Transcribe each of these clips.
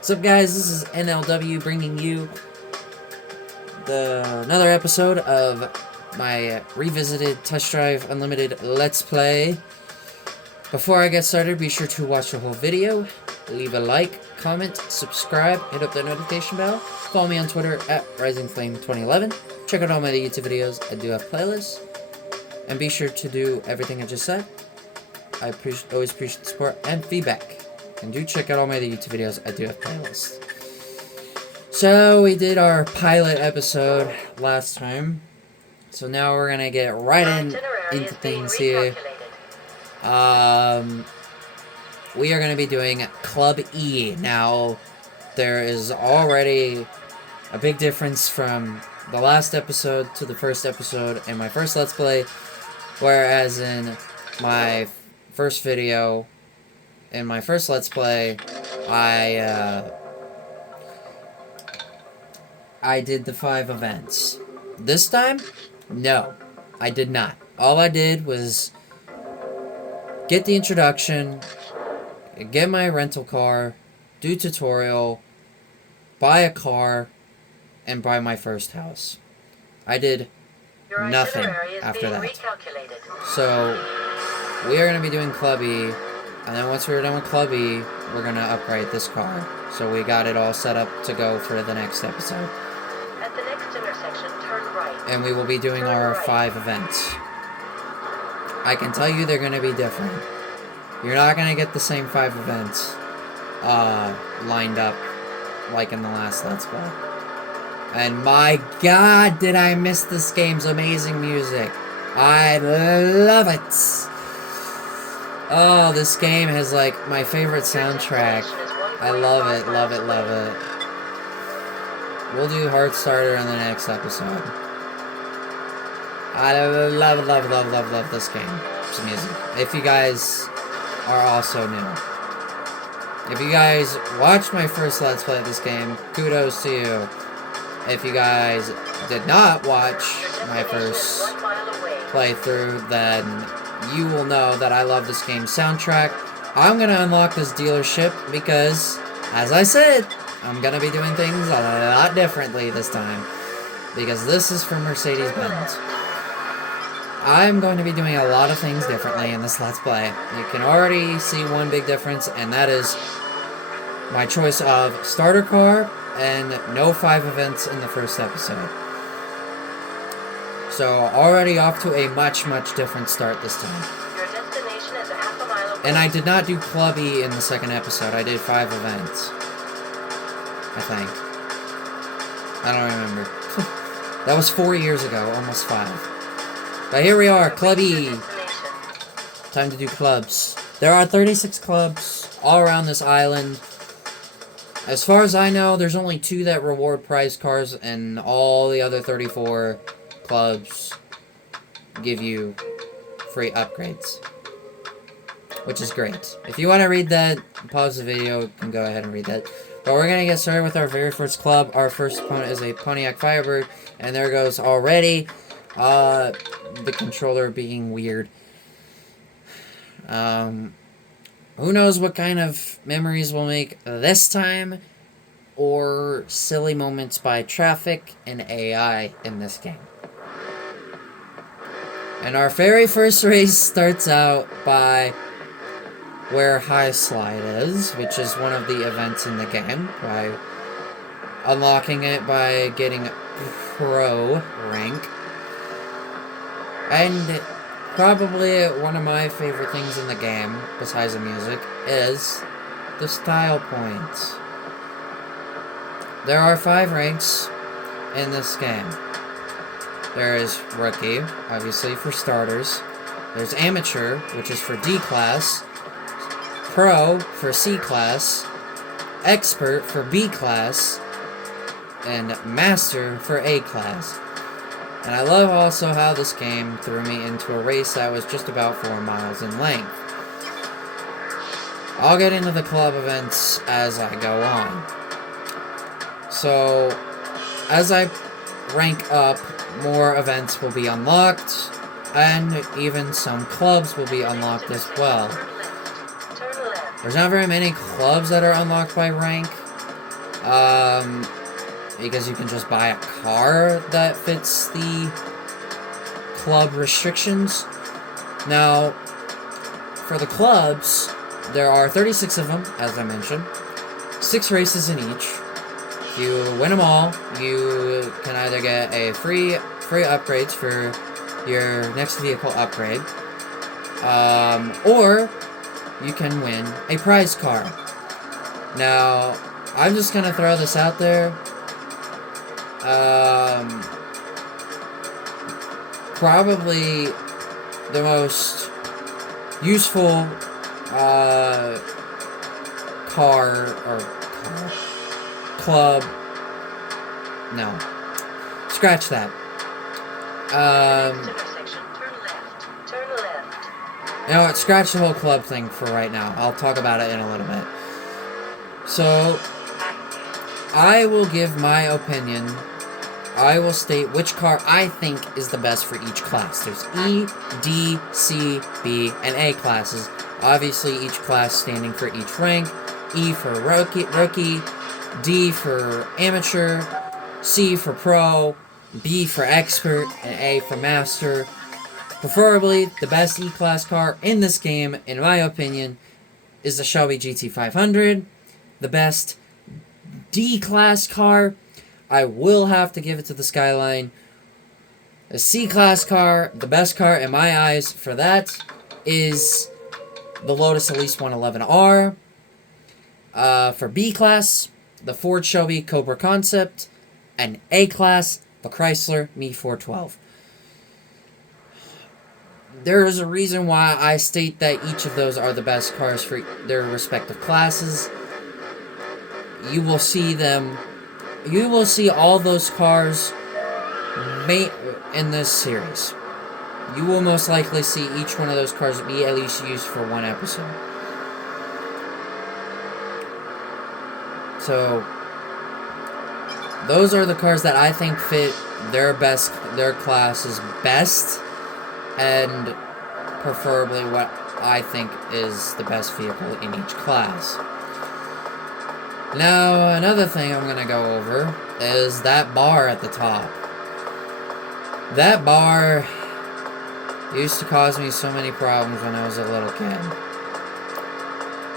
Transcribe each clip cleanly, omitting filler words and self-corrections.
What's up, guys? This is NLW bringing you another episode of my revisited Test Drive Unlimited Let's Play. Before I get started, be sure to watch the whole video, leave a like, comment, subscribe, hit up the notification bell, follow me on Twitter at RisingFlame2011, check out all my YouTube videos. I do have playlists, and be sure to do everything I just said. I always appreciate the support and feedback. And do check out all my other YouTube videos. I do have playlists. So, we did our pilot episode last time. So now we're going to get right into things here. We are going to be doing Club E. Now, there is already a big difference from the last episode to the first episode in my first Let's Play. Whereas in my first video, in my first Let's Play, I did the 5 events. This time, no, I did not. All I did was get the introduction, get my rental car, do tutorial, buy a car, and buy my first house. I did nothing after that. So, we are going to be doing Club E. And then once we're done with Club E, we're going to upgrade this car. So we got it all set up to go for the next episode. At the next intersection, turn right. And we will be doing our 5 events. I can tell you they're going to be different. You're not going to get the same 5 events lined up like in the last Let's Play. And my god, did I miss this game's amazing music. I love it. Oh, this game has, like, my favorite soundtrack. I love it, love it, love it. We'll do Heart Starter in the next episode. I love, love, love, love, love this game. It's music. If you guys are also new. If you guys watched my first Let's Play of this game, kudos to you. If you guys did not watch my first playthrough, then you will know that I love this game's soundtrack. I'm going to unlock this dealership because, as I said, I'm going to be doing things a lot differently this time. Because this is from Mercedes-Benz. I'm going to be doing a lot of things differently in this Let's Play. You can already see one big difference, and that is my choice of starter car and no 5 events in the first episode. So, already off to a much, much different start this time. Your destination is a half a mile away. And I did not do Club E in the second episode. I did 5 events. I think. I don't remember. That was 4 years ago, almost 5. But here we are, Club E. Time to do clubs. There are 36 clubs all around this island. As far as I know, there's only 2 that reward prize cars, and all the other 34 clubs give you free upgrades, which is great. If you want to read that, pause the video, you can go ahead and read that. But we're going to get started with our very first club. Our first opponent is a Pontiac Firebird, and there goes already the controller being weird. Who knows what kind of memories we'll make this time, or silly moments by traffic and AI in this game. And our very first race starts out by where High Slide is, which is one of the events in the game, by unlocking it by getting Pro rank. And probably one of my favorite things in the game, besides the music, is the style points. There are 5 ranks in this game. There is Rookie, obviously for starters. There's Amateur, which is for D class. Pro for C class. Expert for B class. And Master for A class. And I love also how this game threw me into a race that was just about 4 miles in length. I'll get into the club events as I go on. So, as I rank up, more events will be unlocked, and even some clubs will be unlocked as well. There's not very many clubs that are unlocked by rank, Because you can just buy a car that fits the club restrictions. Now, for the clubs, there are 36 of them, as I mentioned. 6 races in each. If you win them all, you can either get a free upgrades for your next vehicle upgrade, or you can win a prize car. Now, I'm just gonna throw this out there. Probably the most useful club. No, scratch that. Next intersection, turn left. Turn left. You know what? Scratch the whole club thing for right now. I'll talk about it in a little bit. So, I will give my opinion. I will state which car I think is the best for each class. There's E, D, C, B, and A classes. Obviously, each class standing for each rank. E for rookie, D for amateur, C for pro, B for expert, and A for master. Preferably, the best E-class car in this game, in my opinion, is the Shelby GT500. The best D-class car, I will have to give it to the Skyline. A C-class car, the best car in my eyes for that is the Lotus Elise 111R. For B-class, the Ford Shelby Cobra Concept. And A-class, the Chrysler Me 412. There is a reason why I state that each of those are the best cars for their respective classes. You will see them. You will see all those cars in this series. You will most likely see each one of those cars be at least used for one episode. So, those are the cars that I think fit their classes best, and preferably what I think is the best vehicle in each class. Now, another thing I'm going to go over is that bar at the top. That bar used to cause me so many problems when I was a little kid.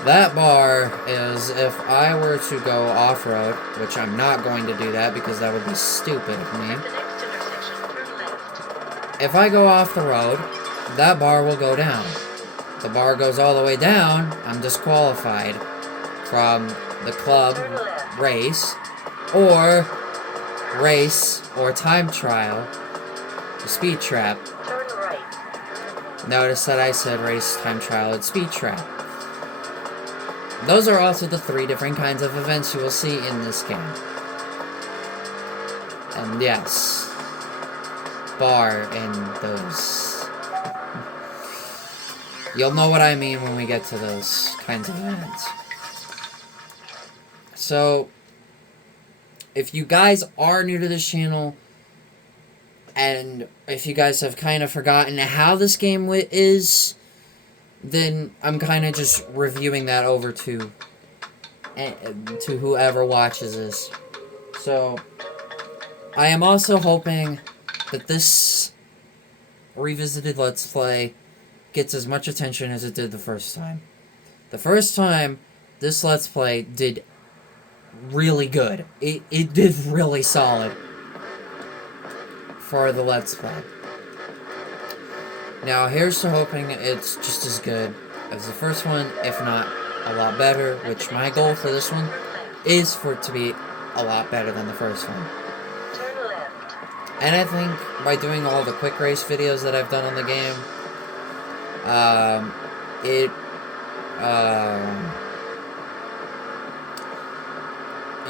That bar is, if I were to go off-road, which I'm not going to do that because that would be stupid of me. At the next intersection, turn left. If I go off the road, that bar will go down. The bar goes all the way down, I'm disqualified from the club race or time trial, the speed trap. Turn right. Notice that I said race, time trial, and speed trap. Those are also the 3 different kinds of events you will see in this game. And yes, bar in those. You'll know what I mean when we get to those kinds of events. So, if you guys are new to this channel, and if you guys have kind of forgotten how this game is, then I'm kind of just reviewing that over to whoever watches this. So, I am also hoping that this revisited Let's Play gets as much attention as it did the first time. The first time, this Let's Play did really good. It did really solid for the Let's Play. Now, here's to hoping it's just as good as the first one, if not a lot better, which my goal for this one is for it to be a lot better than the first one. Turn left. And I think by doing all the quick race videos that I've done on the game,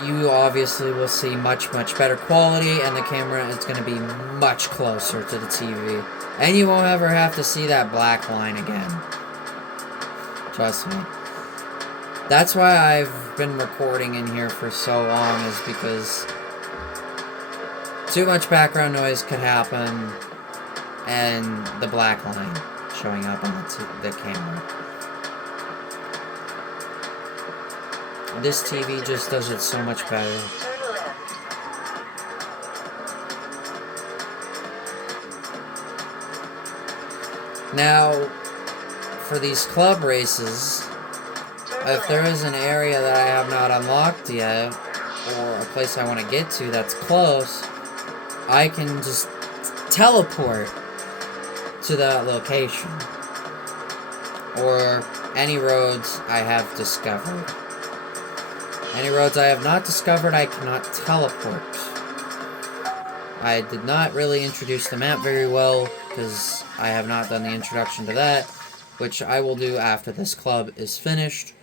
you obviously will see much better quality, and the camera is going to be much closer to the TV. And you won't ever have to see that black line again. Trust me. That's why I've been recording in here for so long, is because too much background noise could happen, and the black line showing up on the camera. this TV just does it so much better. Turn left. Now, for these club races, Turn if there left. is an area that I have not unlocked yet, or a place I want to get to that's close, I can just teleport to that location. Or any roads I have discovered. Any roads I have not discovered, I cannot teleport. I did not really introduce the map very well, because I have not done the introduction to that, which I will do after this club is finished,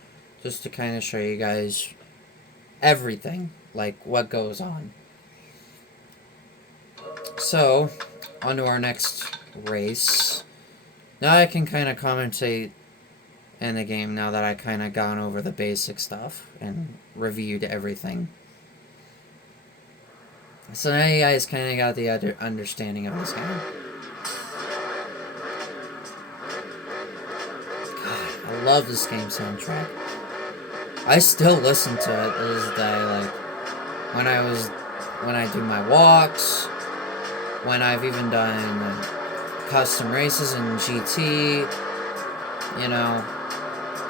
just to kind of show you guys everything, like what goes on. So, on to our next race. Now I can kind of commentate in the game now that I kind of gone over the basic stuff and reviewed everything. So now you guys kind of got the understanding of this game. God, I love this game soundtrack. I still listen to it to this day, like when I do my walks, when I've even done custom races in GT, you know,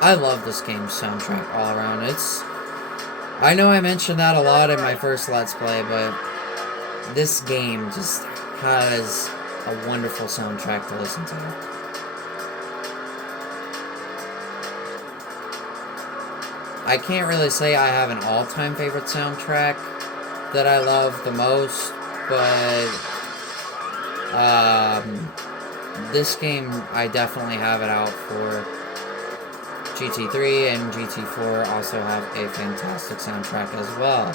I love this game's soundtrack all around. I know I mentioned that a lot in my first Let's Play, but this game just has a wonderful soundtrack to listen to. I can't really say I have an all-time favorite soundtrack that I love the most, but this game I definitely have it out for. GT3 and GT4 also have a fantastic soundtrack as well.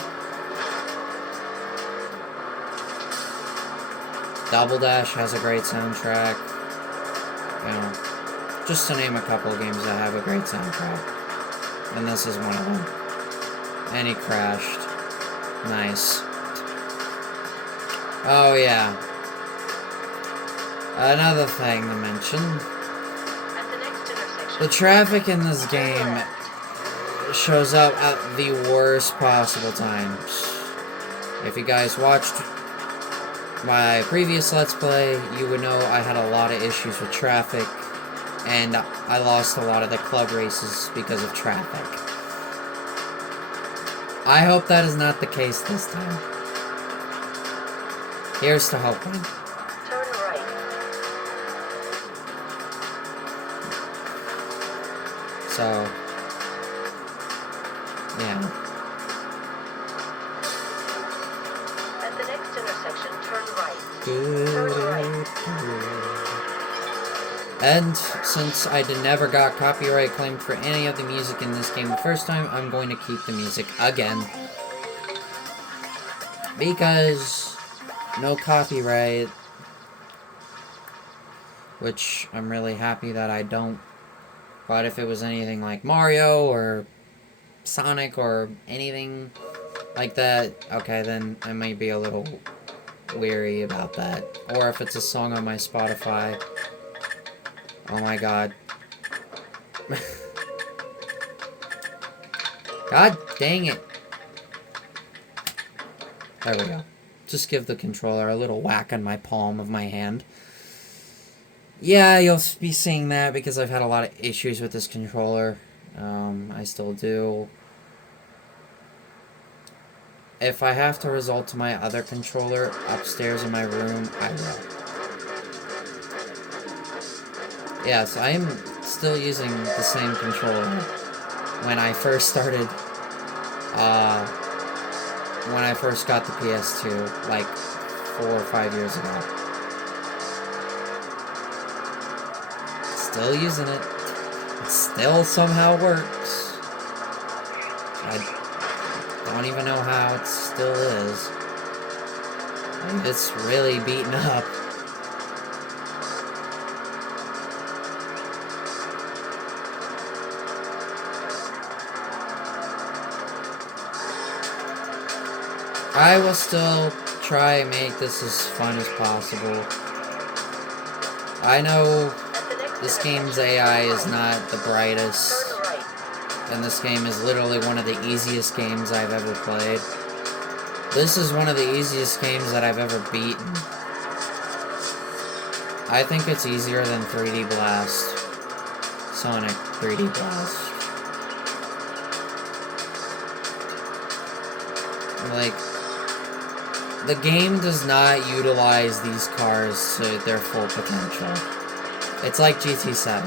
Double Dash has a great soundtrack. You know, just to name a couple of games that have a great soundtrack. And this is one of them. And he crashed. Nice. Oh yeah. Another thing to mention. At the next intersection. The traffic in this game shows up at the worst possible times. If you guys watched my previous Let's Play, you would know I had a lot of issues with traffic, and I lost a lot of the club races because of traffic. I hope that is not the case this time. Here's to hoping. Turn right. So, yeah. At the next intersection, turn right. Turn right. And since I never got copyright claimed for any of the music in this game the first time, I'm going to keep the music again. Because no copyright, which I'm really happy that I don't. But if it was anything like Mario or Sonic or anything like that, okay, then I might be a little weary about that. Or if it's a song on my Spotify. Oh my god. God dang it. There we go. Just give the controller a little whack on my palm of my hand. Yeah, you'll be seeing that because I've had a lot of issues with this controller. I still do. If I have to resort to my other controller upstairs in my room, I will. Yes, I am still using the same controller when I first started, when I first got the PS2, like 4 or 5 years ago. Still using it. It still somehow works. I don't even know how it still is. It's really beaten up. I will still try and make this as fun as possible. I know this game's AI is not the brightest, Turn right. in this game is literally one of the easiest games I've ever played. This is one of the easiest games that I've ever beaten. I think it's easier than 3D Blast. Sonic 3D Blast. Like, the game does not utilize these cars to their full potential. It's like GT7.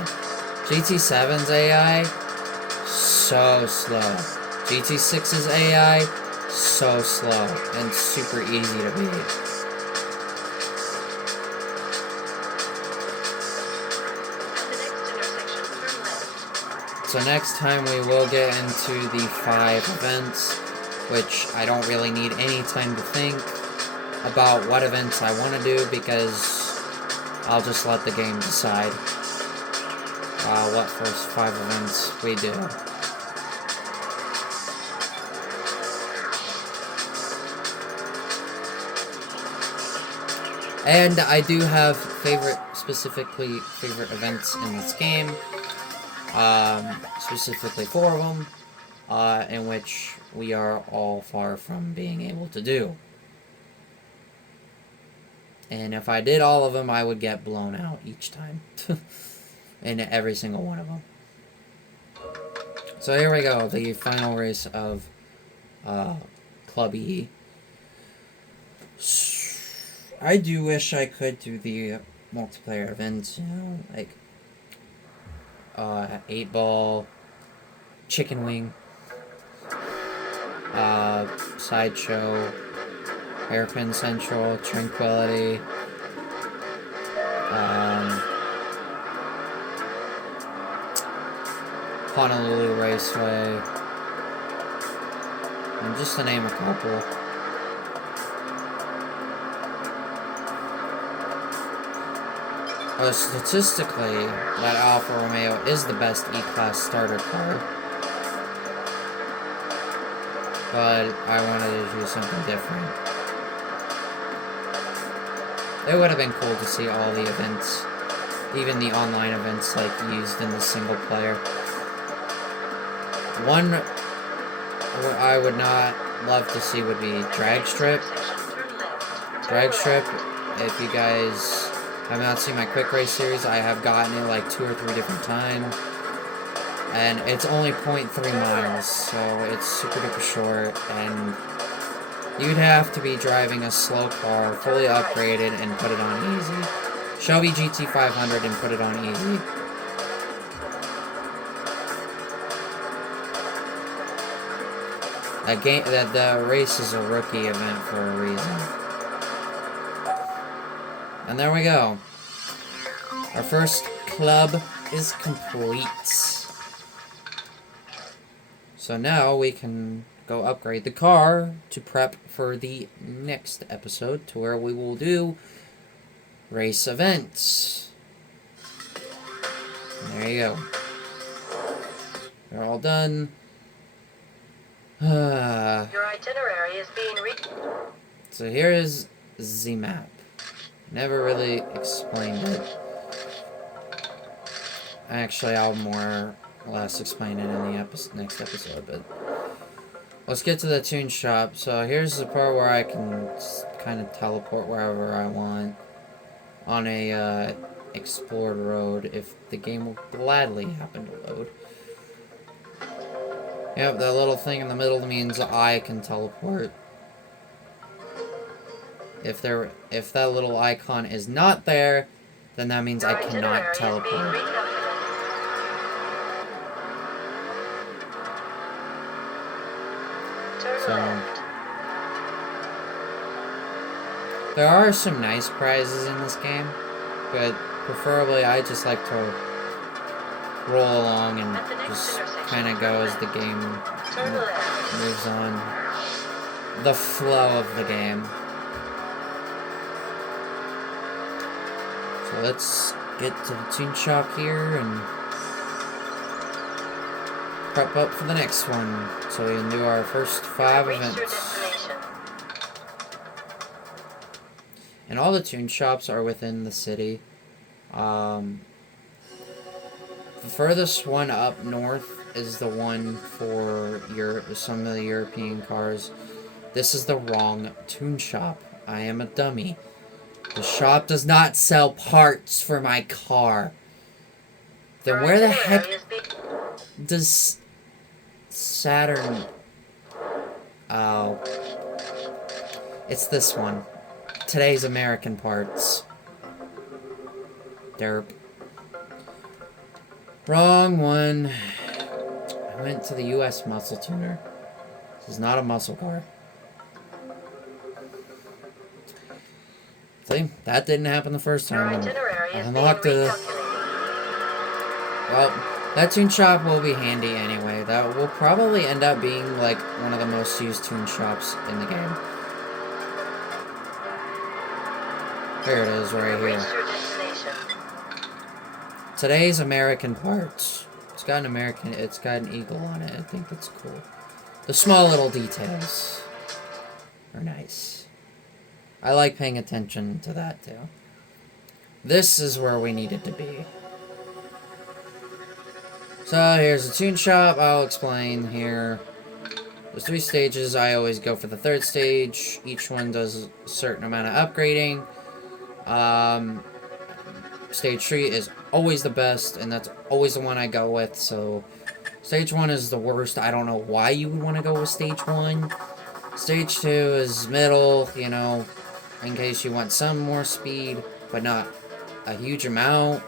GT7's AI, so slow. GT6's AI, so slow and super easy to beat. So next time we will get into the 5 events, which I don't really need any time to think about what events I want to do, because I'll just let the game decide what first 5 events we do. And I do have specifically favorite events in this game. Specifically 4 of them, in which we are all far from being able to do. And if I did all of them, I would get blown out each time. In every single one of them. So here we go, the final race of Club E. I do wish I could do the multiplayer events, you know, like 8-ball, chicken wing, sideshow, hairpin central, tranquility, Honolulu Raceway, and just to name a couple. Statistically, that Alfa Romeo is the best E-Class starter car. But I wanted to do something different. It would have been cool to see all the events, even the online events, like, used in the single player. One I would not love to see would be Drag Strip. Drag Strip, if you guys have not seen my quick race series, I have gotten it like 2 or 3 different times. And it's only 0.3 miles, so it's super duper short, and you'd have to be driving a slow car, fully upgraded, and put it on easy. Shelby GT500 and put it on easy. The race is a rookie event for a reason. And there we go. Our first club is complete. So now we can go upgrade the car to prep for the next episode, to where we will do race events. And there you go. They're all done. Your itinerary is being So here is the map. Never really explained it. Actually, I'll more or less explain it in the next episode, but let's get to the tune shop. So here's the part where I can kind of teleport wherever I want on a explored road, if the game will gladly happen to load. Yep, that little thing in the middle means I can teleport. If that little icon is not there, then that means I cannot teleport. So there are some nice prizes in this game, but preferably I just like to roll along and just kind of go as the game moves on. The flow of the game. So let's get to the tune shop here and prep up for the next one, so we can do our first 5 events. And all the tune shops are within the city. The furthest one up north is the one for some of the European cars. This is the wrong tune shop. I am a dummy. The shop does not sell parts for my car. Then where the heck does Saturn... Oh. It's this one. Today's American Parts. Derp. Wrong one. I went to the U.S. muscle tuner. This is not a muscle car. See? That didn't happen the first time. I unlocked the... Well, that tune shop will be handy anyway. That will probably end up being like one of the most used tune shops in the game. Here it is, right here. Today's American Parts. It's got an eagle on it. I think that's cool. The small little details are nice. I like paying attention to that too. This is where we needed to be. So here's the tune shop. I'll explain here. There's 3 stages. I always go for the 3rd stage. Each one does a certain amount of upgrading. Stage 3 is always the best, and that's always the one I go with. So stage 1 is the worst. I don't know why you would want to go with stage 1. Stage 2 is middle, you know, in case you want some more speed, but not a huge amount.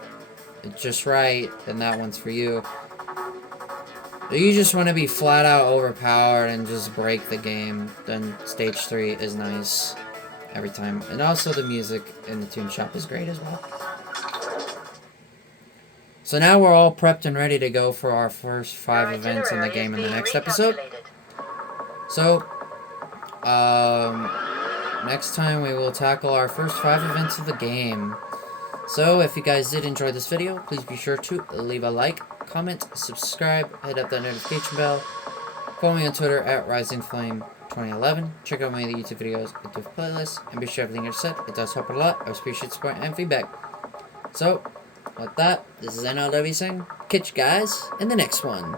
It's just right, then that one's for you. If you just want to be flat out overpowered and just break the game, then stage 3 is nice every time. And also the music in the tune shop is great as well. So now we're all prepped and ready to go for our first 5 events in the game in the next episode. So, next time we will tackle our first 5 events of the game. So, if you guys did enjoy this video, please be sure to leave a like, comment, subscribe, hit up that notification bell, follow me on Twitter at RisingFlame2011, check out my other YouTube videos, YouTube playlists, and be sure everything is said. It does help a lot. I appreciate support and feedback. So, with that, this is NLW saying, catch you guys in the next one.